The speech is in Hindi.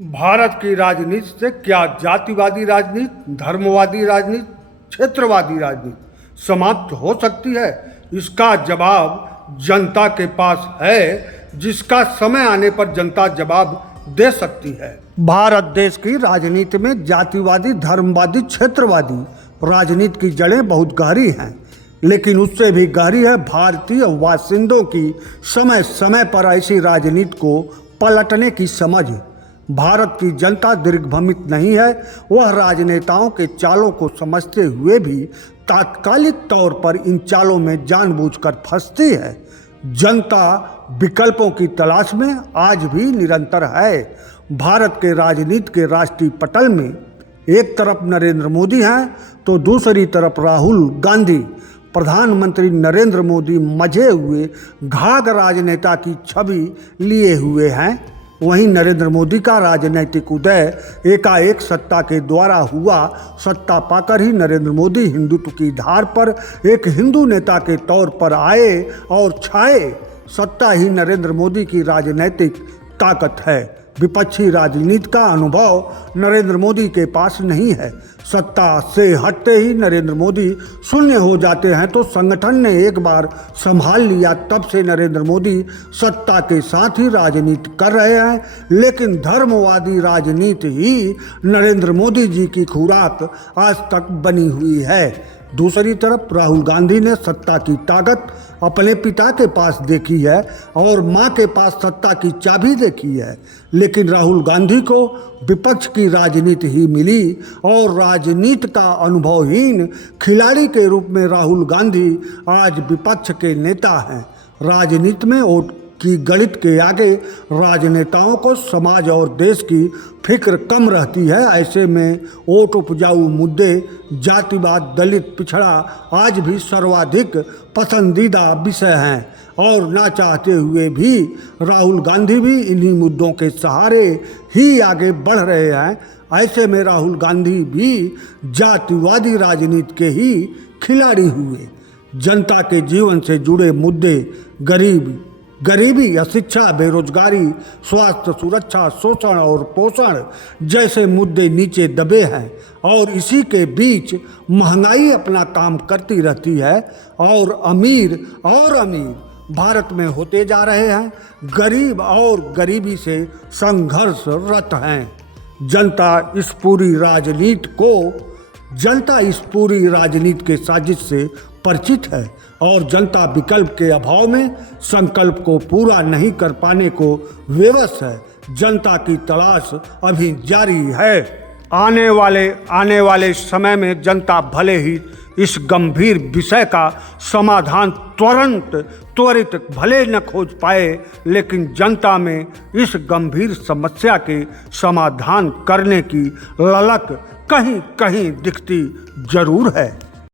भारत की राजनीति से क्या जातिवादी राजनीति, धर्मवादी राजनीति, क्षेत्रवादी राजनीति समाप्त हो सकती है? इसका जवाब जनता के पास है, जिसका समय आने पर जनता जवाब दे सकती है। भारत देश की राजनीति में जातिवादी, धर्मवादी, क्षेत्रवादी राजनीति की जड़ें बहुत गहरी हैं, लेकिन उससे भी गहरी है भारतीय बाशिंदों की समय समय पर ऐसी राजनीति को पलटने की समझ। भारत की जनता दीर्घभ्रमित नहीं है, वह राजनेताओं के चालों को समझते हुए भी तात्कालिक तौर पर इन चालों में जानबूझकर फंसती है। जनता विकल्पों की तलाश में आज भी निरंतर है। भारत के राजनीति के राष्ट्रीय पटल में एक तरफ नरेंद्र मोदी हैं तो दूसरी तरफ राहुल गांधी। प्रधानमंत्री नरेंद्र मोदी मजे हुए घाघ राजनेता की छवि लिए हुए हैं। वहीं नरेंद्र मोदी का राजनीतिक उदय एकाएक सत्ता के द्वारा हुआ। सत्ता पाकर ही नरेंद्र मोदी हिंदुत्व की धार पर एक हिंदू नेता के तौर पर आए और छाए। सत्ता ही नरेंद्र मोदी की राजनीतिक ताकत है। विपक्षी राजनीति का अनुभव नरेंद्र मोदी के पास नहीं है। सत्ता से हटते ही नरेंद्र मोदी शून्य हो जाते हैं, तो संगठन ने एक बार संभाल लिया, तब से नरेंद्र मोदी सत्ता के साथ ही राजनीति कर रहे हैं। लेकिन धर्मवादी राजनीति ही नरेंद्र मोदी जी की खुराक आज तक बनी हुई है। दूसरी तरफ राहुल गांधी ने सत्ता की ताकत अपने पिता के पास देखी है और मां के पास सत्ता की चाबी देखी है, लेकिन राहुल गांधी को विपक्ष की राजनीति ही मिली और राजनीति का अनुभवहीन खिलाड़ी के रूप में राहुल गांधी आज विपक्ष के नेता हैं। राजनीति में वोट की गणित के आगे राजनेताओं को समाज और देश की फिक्र कम रहती है। ऐसे में वोट उपजाऊ मुद्दे जातिवाद, दलित, पिछड़ा आज भी सर्वाधिक पसंदीदा विषय हैं और ना चाहते हुए भी राहुल गांधी भी इन्हीं मुद्दों के सहारे ही आगे बढ़ रहे हैं। ऐसे में राहुल गांधी भी जातिवादी राजनीति के ही खिलाड़ी हुए। जनता के जीवन से जुड़े मुद्दे गरीबी, अशिक्षा, बेरोजगारी, स्वास्थ्य, सुरक्षा, शोषण और पोषण जैसे मुद्दे नीचे दबे हैं और इसी के बीच महंगाई अपना काम करती रहती है और अमीर भारत में होते जा रहे हैं। गरीब और गरीबी से संघर्षरत हैं। जनता इस पूरी राजनीति के साजिश से परिचित है और जनता विकल्प के अभाव में संकल्प को पूरा नहीं कर पाने को विवश है। जनता की तलाश अभी जारी है। आने वाले समय में जनता भले ही इस गंभीर विषय का समाधान त्वरित भले न खोज पाए, लेकिन जनता में इस गंभीर समस्या के समाधान करने की ललक कहीं कहीं दिखती जरूर है।